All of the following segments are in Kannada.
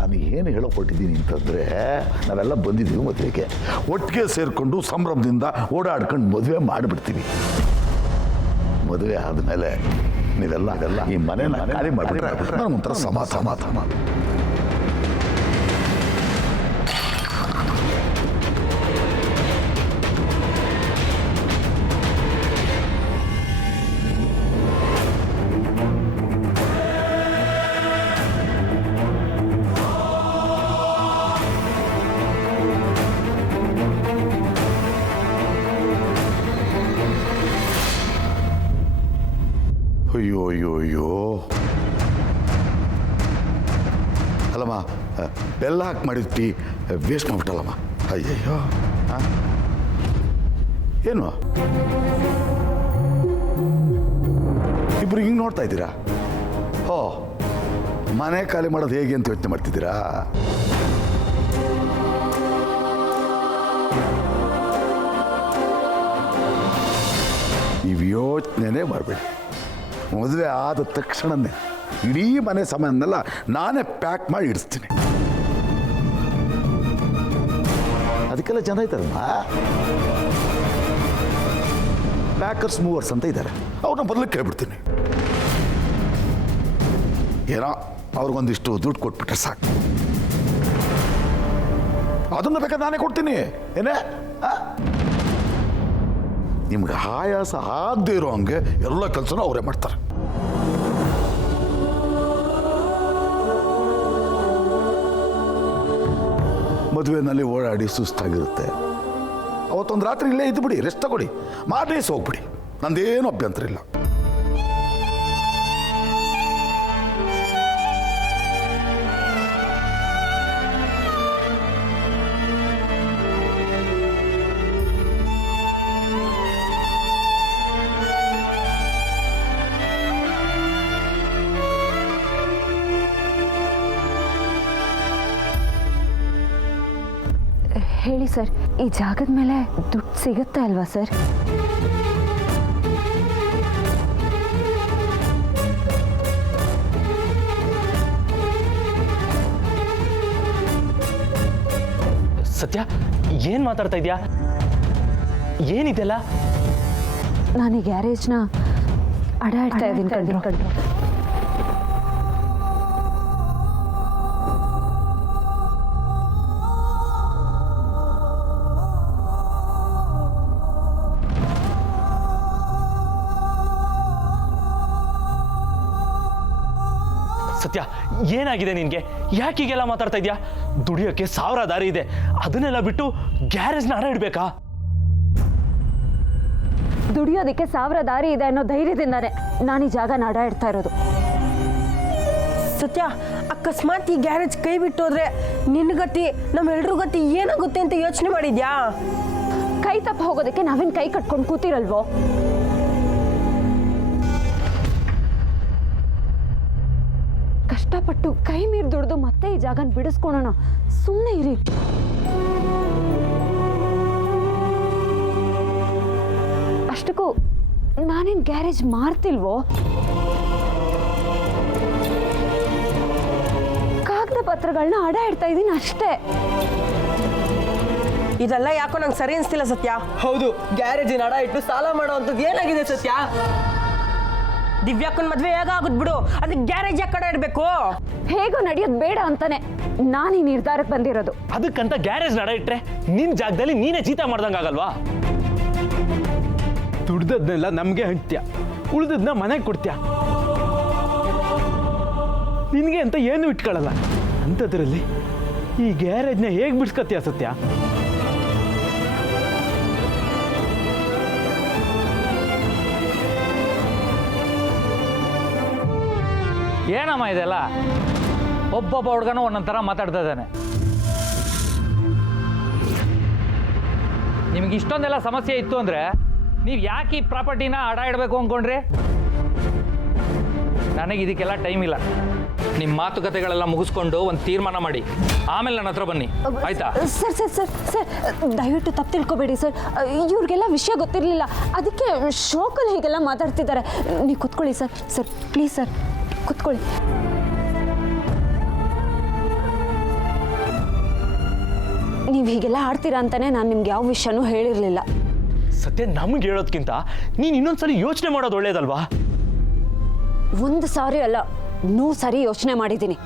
ನಾನು ಏನು ಹೇಳೋಕೊಟ್ಟಿದ್ದೀನಿ ಅಂತಂದರೆ, ನಾವೆಲ್ಲ ಬಂದಿದ್ದೀವಿ ಮದುವೆಗೆ, ಒಟ್ಟಿಗೆ ಸೇರಿಕೊಂಡು ಸಂಭ್ರಮದಿಂದ ಓಡಾಡ್ಕೊಂಡು ಮದುವೆ ಮಾಡಿಬಿಡ್ತೀವಿ. ಮದುವೆ ಆದಮೇಲೆ ನೀವೆಲ್ಲ ಈ ಮನೆನ ಖಾಲಿ ಮಾಡಿಬಿಟ್ರೆ ನನಗೊಂಥರ ಸಮಾಧಾನ. ಅಯ್ಯೋ ಅಲ್ಲಮ್ಮ, ಬೆಲ್ಲ ಹಾಕಿ ಮಾಡಿದ ಟೀ ವೇಸ್ಟ್ ಮಾಡಿಬಿಟ್ಟಲ್ಲಮ್ಮ. ಅಯ್ಯಯ್ಯೋ, ಏನು ಇಬ್ರು ಹಿಂಗೆ ನೋಡ್ತಾ ಇದ್ದೀರಾ? ಓ, ಮನೆ ಖಾಲಿ ಮಾಡೋದು ಹೇಗೆ ಅಂತ ಯೋಚನೆ ಮಾಡ್ತಿದ್ದೀರಾ? ನೀವು ಯೋಚನೆ ಮಾಡಬೇಡಿ. ಮದುವೆ ಆದ ತಕ್ಷಣನೇ ಇಡೀ ಮನೆ ಸಾಮಾನೆಲ್ಲ ನಾನೇ ಪ್ಯಾಕ್ ಮಾಡಿ ಇಡಿಸ್ತೀನಿ. ಅದಕ್ಕೆಲ್ಲ ಜನ ಇದ್ದಾರಮ್ಮ, ಪ್ಯಾಕರ್ಸ್ ಮೂವರ್ಸ್ ಅಂತ ಇದ್ದಾರೆ. ಅವ್ರನ್ನ ಬದಲಿಗೆ ಕೇಳ್ಬಿಡ್ತೀನಿ. ಏನೋ ಅವ್ರಿಗೊಂದಿಷ್ಟು ದುಡ್ಡು ಕೊಟ್ಬಿಟ್ರೆ ಸಾಕು. ಅದನ್ನು ಬೇಕಾದ್ರೆ ನಾನೇ ಕೊಡ್ತೀನಿ. ಏನೇ ನಿಮ್ಗೆ ಆಯಾಸ ಆಗದೆ ಇರೋ ಹಂಗೆ ಎಲ್ಲ ಕೆಲಸನೂ ಅವರೇ ಮಾಡ್ತಾರೆ. ಮದುವೆನಲ್ಲಿ ಓಡಾಡಿ ಸುಸ್ತಾಗಿರುತ್ತೆ. ಅವತ್ತೊಂದು ರಾತ್ರಿ ಇಲ್ಲೇ ಇದ್ದು ಬಿಡಿ, ರೆಸ್ಟ್ ತಗೊಳ್ಳಿ, ಮಾರನೇ ಹೋಗ್ಬಿಡಿ. ನಂದೇನು ಅಭ್ಯಂತರ ಇಲ್ಲ. ಹೇಳಿ ಸರ್, ಈ ಜಾಗದ ಮೇಲೆ ದುಡ್ಡು ಸಿಗುತ್ತೆ ಅಲ್ವಾ ಸರ್? ಸತ್ಯ, ಏನ್ ಮಾತಾಡ್ತಾ ಇದೀಯಾ? ಏನಿದೆಲ್ಲ? ನಾನು ಈ ಗ್ಯಾರೇಜ್ನ ಅಡಾಡ್ತಾ ಇದ್ದೀನಿ ಕಣ್ರು. ಸತ್ಯ, ಏನಾಗಿದೆ ನಿನ್ಗೆ? ಯಾಕೆ ಹೀಗೆಲ್ಲ ಮಾತಾಡ್ತಾ ಇದೀಯಾ? ದುಡಿಯೋಕೆ 1000 ದಾರಿ ಇದೆ, ಅದನ್ನೆಲ್ಲ ಬಿಟ್ಟು ಗ್ಯಾರೇಜ್ನ ಅಡ ಇಡ್ಬೇಕಾ? ದುಡಿಯೋದಕ್ಕೆ 1000 ದಾರಿ ಇದೆ ಅನ್ನೋ ಧೈರ್ಯದಿಂದಾನೆ ನಾನು ಈ ಜಾಗನ ಅಡ ಇಡ್ತಾ ಇರೋದು. ಸತ್ಯ, ಅಕಸ್ಮಾತ್ ಈ ಗ್ಯಾರೇಜ್ ಕೈ ಬಿಟ್ಟೋದ್ರೆ ನಿನ್ನ ಗತಿ, ನಮ್ಮೆಲ್ರ ಗತಿ ಏನಾಗುತ್ತೆ ಅಂತ ಯೋಚನೆ ಮಾಡಿದ್ಯಾ? ಕೈ ತಪ್ಪ ಹೋಗೋದಕ್ಕೆ ನಾವೇನು ಕೈ ಕಟ್ಕೊಂಡು ಕೂತಿರಲ್ವೋ? ಕಷ್ಟಪಟ್ಟು ಕೈ ಮೀರಿ ದುಡ್ದು ಮತ್ತೆ ಈ ಜಾಗನ ಬಿಡಿಸ್ಕೊಳೋಣ. ಸುಮ್ಮನೆ ಇರಿ. ಅಷ್ಟಕ್ಕೂ ನಾನೇನು ಗ್ಯಾರೇಜ್ ಮಾರ್ತಿಲ್ವೋ? ಕಾಗದ ಪತ್ರಗಳನ್ನ ಅಡ ಇಡ್ತಾ ಇದ್ದೀನಿ ಅಷ್ಟೇ. ಇದೆಲ್ಲ ಯಾಕೋ ನಂಗೆ ಸರಿ ಅನಿಸ್ತಿಲ್ಲ ಸತ್ಯ. ಹೌದು, ಗ್ಯಾರೇಜಿನ ಅಡ ಇಟ್ಟು ಸಾಲ ಮಾಡೋವಂಥದ್ದು ಏನಾಗಿದೆ ಸತ್ಯ? ದಿವ್ಯಾಕ್ಕನ ಮದ್ವೆ ಹೇಗ ಆಗುದ್ ಬಿಡು, ಅದಕ್ಕೆ ಗ್ಯಾರೇಜ್ ಯಾಕೆ ಕಡೆ ಇರಬೇಕು? ಹೇಗೋ ನಡೆಯೋದು ಬೇಡ ಅಂತಾನೆ ನಾನು ಈ ನಿರ್ಧಾರಕ್ಕೆ ಬಂದಿರೋದು. ಅದಕ್ಕಂತ ಗ್ಯಾರೇಜ್ ನಡ ಇಟ್ರೆ ನಿನ್ ಜಾಗದಲ್ಲಿ ನೀನೇ ಚೀತಾ ಮಾಡ್ದಂಗಾಗಲ್ವಾ? ದುಡ್ದದ್ನೆಲ್ಲ ನಮಗೆ ಹಂಚ್ತ್ಯಾ, ಉಳಿದದ್ನ ಮನೆಗೆ ಕೊಡ್ತೀಯ. ನಿನಗೆ ಅಂತ ಏನು ಇಟ್ಕೊಳ್ಳಲ್ಲ. ಅಂಥದ್ರಲ್ಲಿ ಈ ಗ್ಯಾರೇಜ್ನ ಹೇಗೆ ಬಿಡ್ಸ್ಕೊತೀಯ ಸತ್ಯ? ಏನಮ್ಮ ಇದೆಲ್ಲ? ಒಬ್ಬೊಬ್ಬ ಹುಡುಗನೂ ಒಂದೊಂಥರ ಮಾತಾಡ್ತಾ ಇದ್ದಾನೆ. ನಿಮ್ಗೆ ಇಷ್ಟೊಂದೆಲ್ಲ ಸಮಸ್ಯೆ ಇತ್ತು ಅಂದರೆ ನೀವು ಯಾಕೆ ಈ ಪ್ರಾಪರ್ಟಿನ ಅಡ ಇಡಬೇಕು ಅಂದ್ಕೊಂಡ್ರಿ? ನನಗೆ ಇದಕ್ಕೆಲ್ಲ ಟೈಮ್ ಇಲ್ಲ. ನಿಮ್ಮ ಮಾತುಕತೆಗಳೆಲ್ಲ ಮುಗಿಸ್ಕೊಂಡು ಒಂದು ತೀರ್ಮಾನ ಮಾಡಿ ಆಮೇಲೆ ನನ್ನ ಹತ್ರ ಬನ್ನಿ, ಆಯ್ತಾ? ಸರ್ ಸರ್ ಸರ್ ಸರ್ ದಯವಿಟ್ಟು ತಪ್ಪು ತಿಳ್ಕೊಬೇಡಿ ಸರ್. ಇವ್ರಿಗೆಲ್ಲ ವಿಷಯ ಗೊತ್ತಿರಲಿಲ್ಲ, ಅದಕ್ಕೆ ಶೋಕಲ್ಲಿ ಹೀಗೆಲ್ಲ ಮಾತಾಡ್ತಿದ್ದಾರೆ. ನೀವು ಕೂತ್ಕೊಳ್ಳಿ ಸರ್. ಸರ್ ಪ್ಲೀಸ್ ಸರ್, ಕೂತ್ಕೊಳ್ಳಿ. ನೀವು ಹೀಗೆಲ್ಲ ಆಡ್ತೀರಾ ಅಂತಾನೆ ನಾನು ನಿಮ್ಗೆ ಯಾವ ವಿಷಯನೂ ಹೇಳಿರಲಿಲ್ಲ. ಸತ್ಯ, ನಮ್ಗೆ ಹೇಳೋದ್ಕಿಂತ ನೀನು ಇನ್ನೊಂದ್ಸಲಿ ಯೋಚನೆ ಮಾಡೋದು ಒಳ್ಳೇದಲ್ವಾ? ಒಂದು ಸಾರಿ ಅಲ್ಲ, 100 ಸಾರಿ ಯೋಚನೆ ಮಾಡಿದ್ದೀನಿ.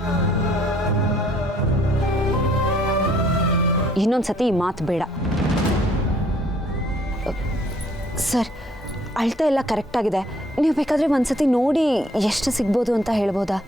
ಇನ್ನೊಂದ್ಸತಿ ಈ ಮಾತು ಬೇಡ. ಸರ್, ಅಳ್ತಾ ಎಲ್ಲ ಕರೆಕ್ಟಾಗಿದೆ. ನೀವು ಬೇಕಾದರೆ ಒಂದ್ಸತಿ ನೋಡಿ ಎಷ್ಟು ಸಿಗ್ಬೋದು ಅಂತ ಹೇಳ್ಬೋದಾ?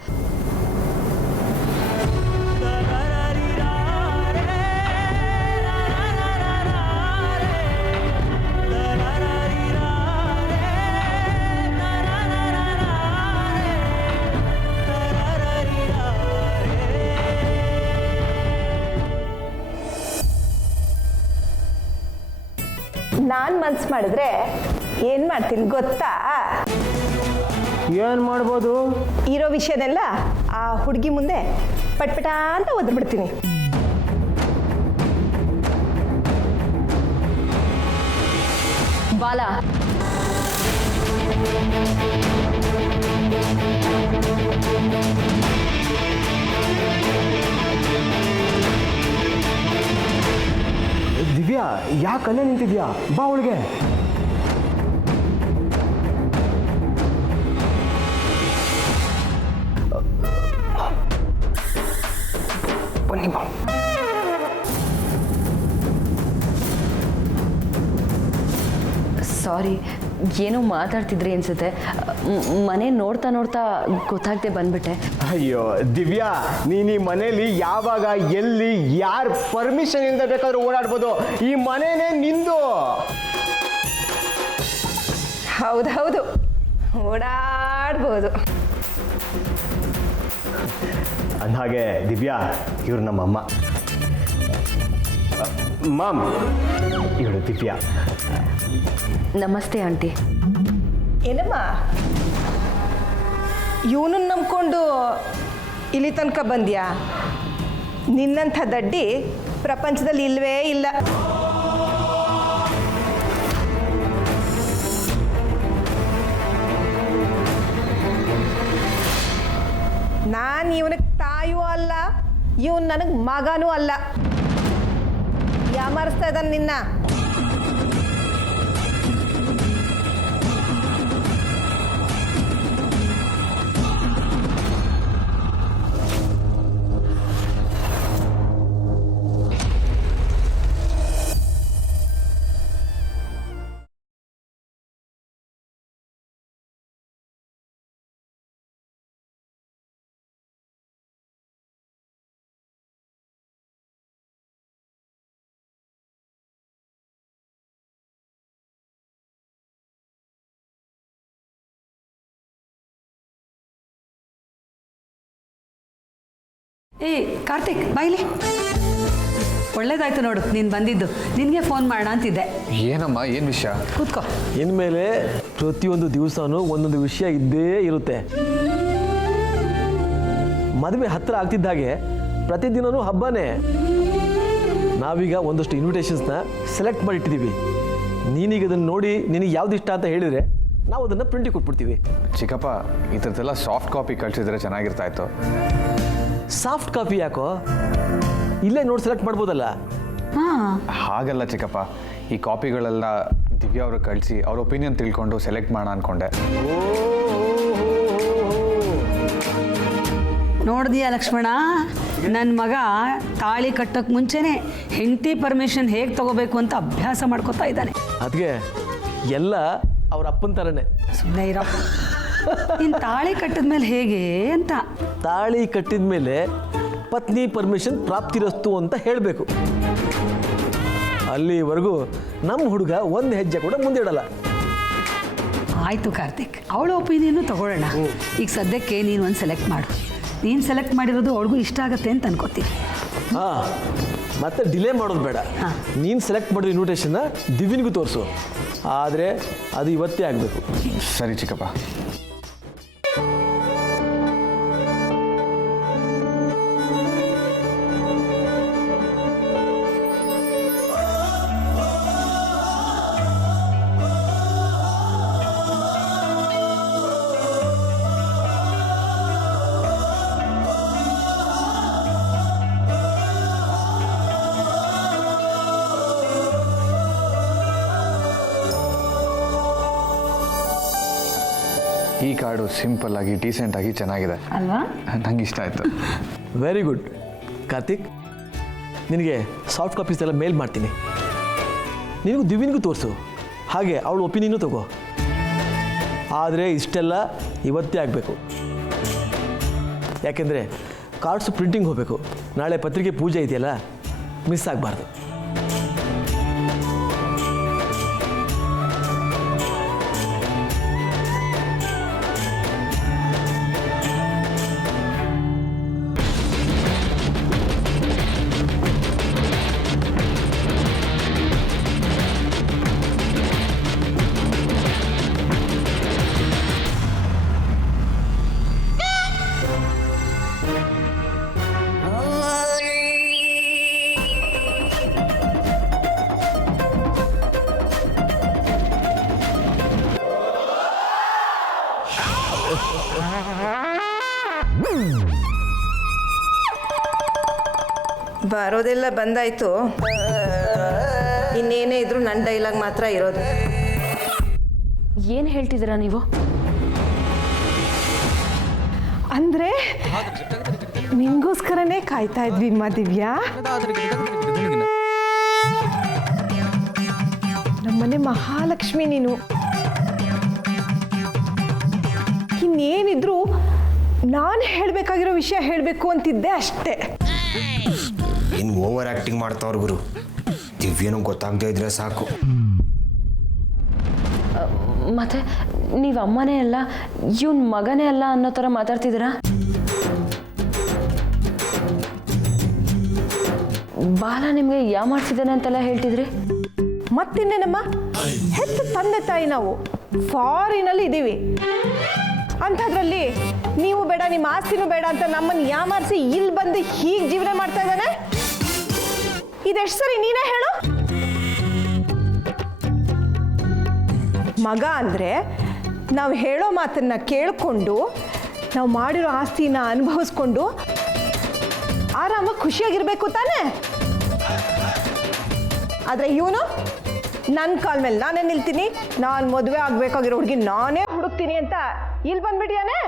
ನಾನು ಮನ್ಸು ಮಾಡಿದ್ರೆ ಏನು ಮಾಡ್ತೀನಿ ಗೊತ್ತಾ? ಏನು ಮಾಡ್ಬೋದು? ಇರೋ ವಿಷಯದೆಲ್ಲ ಆ ಹುಡುಗಿ ಮುಂದೆ ಪಟ್ಪಟ ಅಂತ ಒದ್ಬಿಡ್ತೀನಿ. ಬಾಲ, ದಿವ್ಯಾ, ಯಾಕೆ ಅಲ್ಲೇ ನಿಂತಿದ್ಯಾ? ಬಾ ಒಳಗೆ. ಬನ್ನಿ ಬಾ. ಸಾರಿ, ಏನೋ ಮಾತಾಡ್ತಿದ್ರಿ ಅನ್ಸುತ್ತೆ. ಮನೆ ನೋಡ್ತಾ ನೋಡ್ತಾ ಗೊತ್ತಾಗದೆ ಬಂದ್ಬಿಟ್ಟೆ. ಅಯ್ಯೋ ದಿವ್ಯಾ, ನೀನು ಈ ಮನೇಲಿ ಯಾವಾಗ ಎಲ್ಲಿ ಯಾರ ಪರ್ಮಿಷನ್ ಇಲ್ಲದೆ ಬೇಕಾದ್ರೂ ಓಡಾಡ್ಬೋದು. ಈ ಮನೆನೇ ನಿಂದು. ಹೌದು, ಓಡಾಡ್ಬೋದು. ಅಂದಹಾಗೆ ದಿವ್ಯಾ, ಇವ್ರು ನಮ್ಮಮ್ಮ. ಮಾಮ್, ಇವಳು ದಿವ್ಯಾ. ನಮಸ್ತೆ ಆಂಟಿ. ಏನಮ್ಮ, ಇವನನ್ನು ನಂಬ್ಕೊಂಡು ಇಲ್ಲಿ ತನಕ ಬಂದ್ಯಾ? ನಿನ್ನಂಥ ದಡ್ಡಿ ಪ್ರಪಂಚದಲ್ಲಿ ಇಲ್ಲವೇ ಇಲ್ಲ. ನಾನು ಇವನಿಗೆ ತಾಯೂ ಅಲ್ಲ, ಇವನು ನನಗೆ ಮಗನೂ ಅಲ್ಲ. ಯಾಮರಿಸ್ತಾ ಇದ್ದಾನೆ ನಿನ್ನ. ಕಾರ್ತಿಕ್, ಬಾಯ್ಲಿ. ಒಳ್ಳೇದಾಯ್ತು ನೋಡು ನೀನು ಬಂದಿದ್ದು. ನಿನಗೆ ಫೋನ್ ಮಾಡೋಣ ಅಂತಿದ್ದೆ. ಏನಮ್ಮ, ಏನು ವಿಷಯ? ಕೂತ್ಕೋ. ಇನ್ಮೇಲೆ ಪ್ರತಿಯೊಂದು ದಿವಸನೂ ಒಂದೊಂದು ವಿಷಯ ಇದ್ದೇ ಇರುತ್ತೆ. ಮದುವೆ ಹತ್ತಿರ ಆಗ್ತಿದ್ದಾಗೆ ಪ್ರತಿದಿನವೂ ಹಬ್ಬನೇ. ನಾವೀಗ ಒಂದಷ್ಟು ಇನ್ವಿಟೇಷನ್ಸ್ನ ಸೆಲೆಕ್ಟ್ ಮಾಡಿಟ್ಟಿದ್ದೀವಿ. ನೀನೀಗ ಅದನ್ನು ನೋಡಿ ನಿನಗೆ ಯಾವ್ದು ಇಷ್ಟ ಅಂತ ಹೇಳಿದರೆ ನಾವು ಅದನ್ನು ಪ್ರಿಂಟಿಗೆ ಕೊಟ್ಬಿಡ್ತೀವಿ. ಚಿಕ್ಕಪ್ಪ, ಈ ಥರದ್ದೆಲ್ಲ ಸಾಫ್ಟ್ ಕಾಪಿ ಕಳಿಸಿದ್ರೆ ಚೆನ್ನಾಗಿರ್ತಾ ಇತ್ತು. ಸಾಫ್ಟ್ ಕಾಪಿ ಯಾಕೋ? ಇಲ್ಲೇ ನೋಡಿ ಸೆಲೆಕ್ಟ್ ಮಾಡ್ಬೋದಲ್ಲ. ಹಾಗಲ್ಲ ಚಿಕ್ಕಪ್ಪ, ಈ ಕಾಪಿಗಳೆಲ್ಲ ದಿವ್ಯಾ ಅವ್ರಿಗೆ ಕಳಿಸಿ ಅವ್ರ ಒಪಿನಿಯನ್ ತಿಳ್ಕೊಂಡು ಸೆಲೆಕ್ಟ್ ಮಾಡೋಣ ಅಂದ್ಕೊಂಡೆ. ನೋಡಿದ್ಯಾ ಲಕ್ಷ್ಮಣ, ನನ್ನ ಮಗ ತಾಳಿ ಕಟ್ಟೋಕ್ಕೆ ಮುಂಚೆನೇ ಹೆಂಡತಿ ಪರ್ಮಿಷನ್ ಹೇಗೆ ತಗೋಬೇಕು ಅಂತ ಅಭ್ಯಾಸ ಮಾಡ್ಕೊತಾ ಇದ್ದಾನೆ. ಅದಕ್ಕೆ ಎಲ್ಲ ಅವ್ರ ಅಪ್ಪನ ಥರನೇ. ಸುಮ್ಮನೆ ಇರೋ. ನೀನು ತಾಳಿ ಕಟ್ಟಿದ ಮೇಲೆ ಹೇಗೆ ಅಂತ. ತಾಳಿ ಕಟ್ಟಿದ ಮೇಲೆ ಪತ್ನಿ ಪರ್ಮಿಷನ್ ಪ್ರಾಪ್ತಿರಸ್ತು ಅಂತ ಹೇಳಬೇಕು. ಅಲ್ಲಿವರೆಗೂ ನಮ್ಮ ಹುಡುಗ ಒಂದು ಹೆಜ್ಜೆ ಕೂಡ ಮುಂದೆ ಇಡಲ್ಲ. ಆಯಿತು ಕಾರ್ತಿಕ್, ಅವಳ ಒಪಿನಿಯನ್ನು ತಗೊಳ್ಳೋಣ. ಈಗ ಸದ್ಯಕ್ಕೆ ನೀನು ಒಂದು ಸೆಲೆಕ್ಟ್ ಮಾಡು. ನೀನು ಸೆಲೆಕ್ಟ್ ಮಾಡಿರೋದು ಅವಳಿಗೂ ಇಷ್ಟ ಆಗುತ್ತೆ ಅಂತ ಅನ್ಕೋತೀನಿ. ಹಾಂ, ಮತ್ತೆ ಡಿಲೇ ಮಾಡೋದು ಬೇಡ. ನೀನು ಸೆಲೆಕ್ಟ್ ಮಾಡಿದ ಇನ್ವಿಟೇಷನ್ನ ದಿವ್ಯನಿಗೂ ತೋರಿಸು. ಆದರೆ ಅದು ಇವತ್ತೇ ಆಗಬೇಕು. ಸರಿ ಚಿಕ್ಕಪ್ಪ. ಈ ಕಾರ್ಡು ಸಿಂಪಲ್ ಆಗಿ ಡೀಸೆಂಟ್ ಆಗಿ ಚೆನ್ನಾಗಿದೆ ಅಲ್ವಾ? ನಂಗೆ ಇಷ್ಟ ಆಯಿತು. ವೆರಿ ಗುಡ್ ಕಾರ್ತಿಕ್, ನಿನಗೆ ಸಾಫ್ಟ್ ಕಾಪೀಸ್ ಎಲ್ಲ ಮೇಲ್ ಮಾಡ್ತೀನಿ. ನಿನಗೂ ದಿವ್ಯನಿಗೂ ತೋರಿಸು, ಹಾಗೆ ಅವಳ ಒಪಿನಿಯನು ತಗೋ. ಆದರೆ ಇಷ್ಟೆಲ್ಲ ಇವತ್ತೇ ಆಗಬೇಕು, ಯಾಕೆಂದರೆ ಕಾರ್ಡ್ಸು ಪ್ರಿಂಟಿಂಗ್ ಹೋಗಬೇಕು. ನಾಳೆ ಪತ್ರಿಕೆ ಪೂಜೆ ಇದೆಯಲ್ಲ, ಮಿಸ್ ಆಗಬಾರ್ದು. ಬರೋದೆಲ್ಲ ಬಂದಾಯ್ತು, ಇನ್ನೇನೇ ಇದ್ರೂ ನನ್ನ ಡೈಲಾಗ್ ಮಾತ್ರ ಇರೋದು. ಏನು ಹೇಳ್ತಿದ್ದೀರಾ ನೀವು? ಅಂದರೆ ನಿಂಗೋಸ್ಕರನೇ ಕಾಯ್ತಾ ಇದ್ವಿ ಅಮ್ಮ ದಿವ್ಯಾ. ನಮ್ಮನೆ ಮಹಾಲಕ್ಷ್ಮಿ ನೀನು. ಇನ್ನೇನಿದ್ರು ನಾನು ಹೇಳಬೇಕಾಗಿರೋ ವಿಷಯ ಹೇಳಬೇಕು ಅಂತಿದ್ದೆ ಅಷ್ಟೇ. ಏನು ಓವರ್ ಆ್ಯಕ್ಟಿಂಗ್ ಮಾಡ್ತಾವ್ರು ಗುರು. ದಿವ್ಯನೂ ಗೊತ್ತಾಗದೇ ಇದ್ರೆ ಸಾಕು. ಮತ್ತೆ ನೀವು ಅಮ್ಮನೇ ಅಲ್ಲ, ಇವನ್ ಮಗನೇ ಅಲ್ಲ ಅನ್ನೋ ಥರ ಮಾತಾಡ್ತಿದ್ದೀರಾ? ಬಾಲ ನಿಮಗೆ ಯಾವ ಮಾಡ್ತಿದ್ದಾನೆ ಅಂತೆಲ್ಲ ಹೇಳ್ತಿದ್ರಿ. ಮತ್ತಿನ್ನೇನಮ್ಮ, ಹೆತ್ತ ತಂದೆ ತಾಯಿ ನಾವು ಫಾರಿನಲ್ಲಿ ಇದ್ದೀವಿ. ಅಂಥದ್ರಲ್ಲಿ ನೀವು ಬೇಡ, ನಿಮ್ಮ ಆಸ್ತಿನೂ ಬೇಡ ಅಂತ ನಮ್ಮನ್ನು ಯಾಮಾರಿಸಿ ಇಲ್ಲಿ ಬಂದು ಹೀಗೆ ಜೀವನ ಮಾಡ್ತಾ ಇದ್ದಾನೆ. ಇದೆಷ್ಟು ಸರಿ ನೀನೇ ಹೇಳು. ಮಗ ಅಂದರೆ ನಾವು ಹೇಳೋ ಮಾತನ್ನು ಕೇಳಿಕೊಂಡು ನಾವು ಮಾಡಿರೋ ಆಸ್ತಿನ ಅನುಭವಿಸ್ಕೊಂಡು ಆರಾಮಾಗಿ ಖುಷಿಯಾಗಿರ್ಬೇಕು ತಾನೇ. ಆದರೆ ಇವನು ನನ್ನ ಕಾಲ ಮೇಲೆ ನಾನೇ ನಿಲ್ತೀನಿ, ನಾನು ಮದುವೆ ಆಗಬೇಕಾಗಿರೋ ಹುಡುಗಿ ನಾನೇ ಹುಡುಕ್ತೀನಿ ಅಂತ ಇಲ್ಲಿ ಬಂದ್ಬಿಟ್ಟಿಯಾನೆ.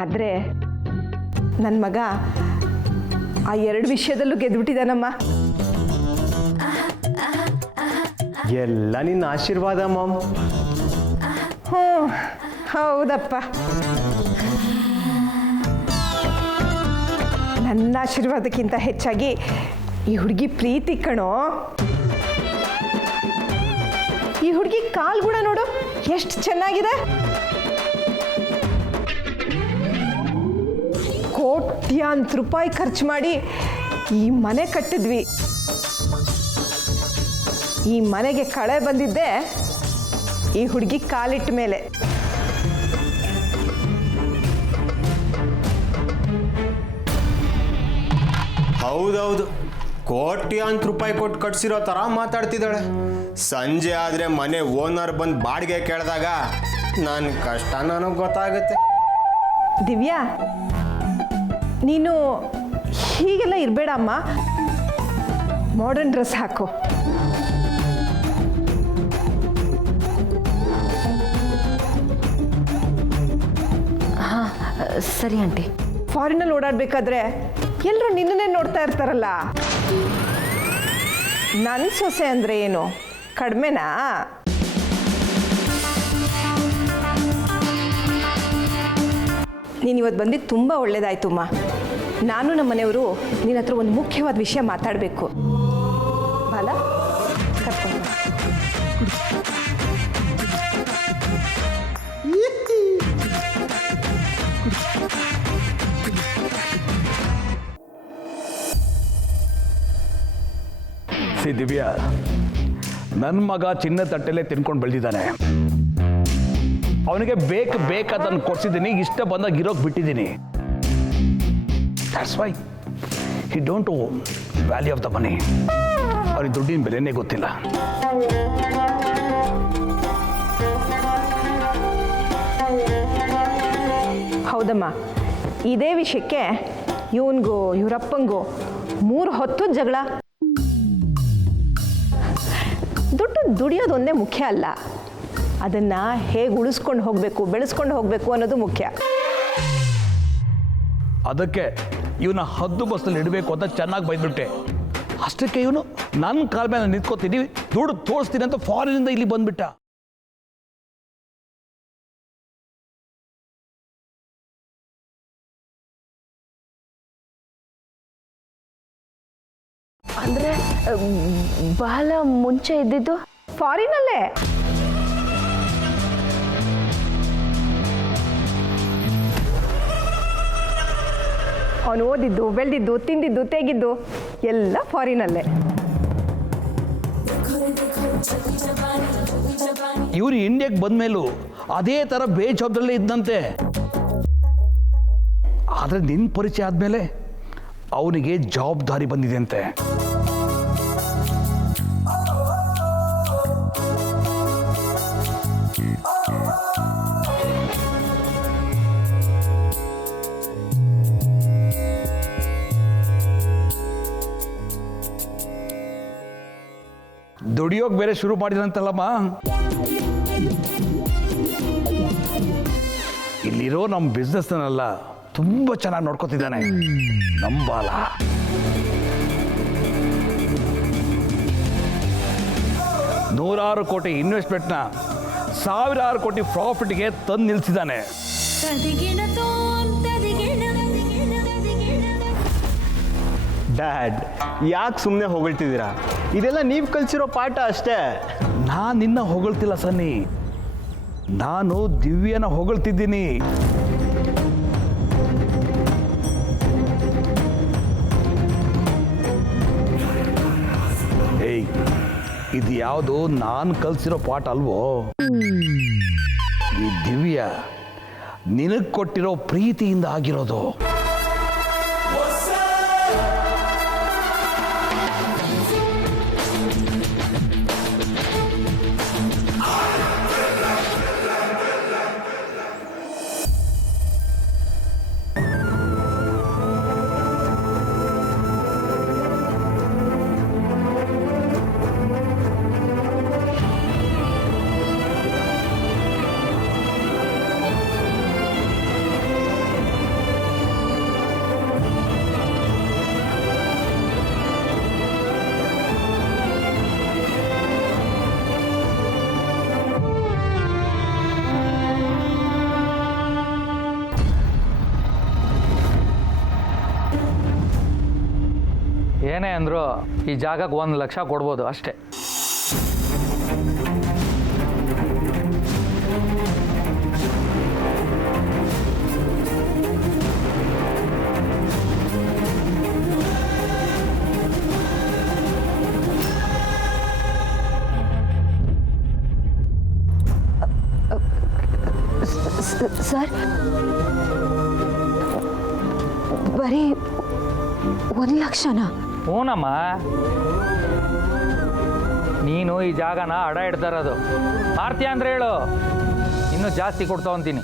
ಆದರೆ ನನ್ನ ಮಗ ಆ ಎರಡು ವಿಷಯದಲ್ಲೂ ಗೆದ್ದುಬಿಟ್ಟಿದ್ದಾನಮ್ಮ. ಎಲ್ಲ ನಿನ್ನ ಆಶೀರ್ವಾದ ಮಾಮ್. ಹ್ಞೂ ಹೌದಪ್ಪ, ನನ್ನ ಆಶೀರ್ವಾದಕ್ಕಿಂತ ಹೆಚ್ಚಾಗಿ ಈ ಹುಡುಗಿ ಪ್ರೀತಿ ಕಣೋ. ಈ ಹುಡುಗಿ ಕಾಲ್ಗುಣ ನೋಡು ಎಷ್ಟು ಚೆನ್ನಾಗಿದೆ. ಕೋಟ್ಯಾಂತರ ರೂಪಾಯಿ ಖರ್ಚು ಮಾಡಿ ಈ ಮನೆ ಕಟ್ಟಿದ್ವಿ. ಈ ಮನೆಗೆ ಕಳೆ ಬಂದಿದ್ದೆ ಈ ಹುಡುಗಿ ಕಾಲಿಟ್ಟ ಮೇಲೆ. ಹೌದೌದು, ಕೋಟ್ಯಾಂತರ ರೂಪಾಯಿ ಕೊಟ್ಟು ಕಟ್ಸಿರೋ ಥರ ಮಾತಾಡ್ತಿದ್ದಾಳೆ. ಸಂಜೆ ಆದರೆ ಮನೆ ಓನರ್ ಬಂದು ಬಾಡಿಗೆ ಕೇಳಿದಾಗ ನನ್ನ ಕಷ್ಟ ನನಗೆ ಗೊತ್ತಾಗುತ್ತೆ. ದಿವ್ಯಾ, ನೀನು ಹೀಗೆಲ್ಲ ಇರಬೇಡ ಅಮ್ಮ. ಮಾಡರ್ನ್ ಡ್ರೆಸ್ ಹಾಕು. ಹಾಂ ಸರಿ ಆಂಟಿ. ಫಾರಿನಲ್ಲಿ ಓಡಾಡಬೇಕಾದ್ರೆ ಎಲ್ಲರೂ ನಿನ್ನನ್ನೇ ನೋಡ್ತಾ ಇರ್ತಾರಲ್ಲ. ನನ್ನ ಸೊಸೆ ಅಂದರೆ ಏನು ಕಡಿಮೆನಾ? ನೀನು ಇವತ್ತು ಬಂದಿದ್ದು ತುಂಬ ಒಳ್ಳೇದಾಯ್ತು ಅಮ್ಮ. ನಾನು ನಮ್ಮ ಮನೆಯವರು ನಿನ್ನ ಹತ್ರ ಒಂದು ಮುಖ್ಯವಾದ ವಿಷಯ ಮಾತಾಡಬೇಕು. ಬಾಲ ಕರ್ಕೊಂಡು ಬಾ. ದಿವ್ಯಾ, ನನ್ನ ಮಗ ಚಿನ್ನ ತಟ್ಟೆಲ್ಲೇ ತಿನ್ಕೊಂಡು ಬೆಳೆದಿದ್ದಾನೆ. ಅವನಿಗೆ ಬೇಕಾದನ್ನು ಕೊಡ್ಸಿದ್ದೀನಿ, ಇಷ್ಟ ಬಂದಾಗ ಇರೋಕೆ ಬಿಟ್ಟಿದ್ದೀನಿ. That's why he don't know value of the money. ಅವ್ರಿಗೆ ದುಡ್ಡಿನ ಬೆಲೆನೇ ಗೊತ್ತಿಲ್ಲ. ಹೌದಮ್ಮ, ಇದೇ ವಿಷಯಕ್ಕೆ ಇವನ್ಗೂ ಇವರಪ್ಪಂಗೂ 3 ಹೊತ್ತು ಜಗಳ. ದುಡ್ಡು ದುಡಿಯೋದೊಂದೇ ಮುಖ್ಯ ಅಲ್ಲ, ಅದನ್ನು ಹೇಗೆ ಉಳಿಸ್ಕೊಂಡು ಹೋಗಬೇಕು, ಬೆಳೆಸ್ಕೊಂಡು ಹೋಗಬೇಕು ಅನ್ನೋದು ಮುಖ್ಯ. ಅದಕ್ಕೆ ಇವನ ಹದ್ದು ಬಸ್ಸಲ್ಲಿ ಇಡಬೇಕು ಅಂತ ಚೆನ್ನಾಗಿ ಬೈದ್ಬಿಟ್ಟೆ. ಅಷ್ಟಕ್ಕೆ ಇವನು ನನ್ನ ಕಾಲ ಮೇಲೆ ನಿಂತ್ಕೋತೀನಿ, ದುಡ್ಡು ತೋರಿಸ್ತೀನಿ ಅಂತ ಫಾರಿನಿಂದ ಇಲ್ಲಿ ಬಂದ್ಬಿಟ್ಟ. ಅಂದರೆ ಬಹಳ ಮುಂಚೆ ಇದ್ದಿದ್ದು ಫಾರಿನಲ್ಲೇ. ಅವನು ಓದಿದ್ದು, ಬೆಳೆದಿದ್ದು, ತಿಂದಿದ್ದು, ತೆಗಿದ್ದು ಎಲ್ಲ ಫಾರಿನಲ್ಲೇ. ಇವರು ಇಂಡಿಯಾಗೆ ಬಂದ್ಮೇಲೂ ಅದೇ ಥರ ಬೇಜವಾಬ್ದಾರಲ್ಲೇ ಇದ್ದಂತೆ. ಆದರೆ ನಿನ್ನ ಪರಿಚಯ ಆದಮೇಲೆ ಅವನಿಗೆ ಜವಾಬ್ದಾರಿ ಬಂದಿದೆ ಅಂತೆ. ದುಡಿಯೋಕೆ ಬೇರೆ ಶುರು ಮಾಡಿದ್ರಂತಲ್ಲಮ್ಮ. ಇಲ್ಲಿರೋ ನಮ್ಮ ಬಿಸ್ನೆಸ್ನೆಲ್ಲ ತುಂಬ ಚೆನ್ನಾಗಿ ನೋಡ್ಕೊತಿದ್ದಾನೆ ನಮ್ಮ ಬಾಲ. ನೂರಾರು ಕೋಟಿ ಇನ್ವೆಸ್ಟ್ಮೆಂಟ್ನ 1000 ಕೋಟಿ ಪ್ರಾಫಿಟ್ಗೆ ತಂದು ನಿಲ್ಲಿಸಿದ್ದಾನೆ. ಡ್ಯಾಡ್, ಯಾಕೆ ಸುಮ್ಮನೆ ಹೊಗಳ್ತಿದ್ದೀರಾ? ಇದೆಲ್ಲ ನೀವು ಕಲಿಸಿರೋ ಪಾಠ ಅಷ್ಟೇ. ನಾನು ನಿನ್ನ ಹೊಗಳ್ತಿಲ್ಲ ಸನ್ನಿ, ನಾನು ದಿವ್ಯನ ಹೊಗಳ್ತಿದ್ದೀನಿ. ಏಯ್, ಇದು ಯಾವುದು ನಾನು ಕಲಿಸಿರೋ ಪಾಠ ಅಲ್ವೋ. ಈ ದಿವ್ಯ ನಿನಗೆ ಕೊಟ್ಟಿರೋ ಪ್ರೀತಿಯಿಂದ ಆಗಿರೋದು. ಏನೇ ಅಂದರೂ ಈ ಜಾಗಕ್ಕೆ 1 ಲಕ್ಷ ಕೊಡ್ಬೋದು ಅಷ್ಟೇ. ಸರ್, ಬರೀ 1 ಲಕ್ಷನಾ? ಹೂನಮ್ಮ, ನೀನು ಈ ಜಾಗನ ಅಡ ಇಡ್ತಾರದು. ಮಾರ್ತೀಯ ಅಂದ್ರೆ ಹೇಳು, ಇನ್ನೂ ಜಾಸ್ತಿ ಕೊಡ್ತಾವಂತೀನಿ.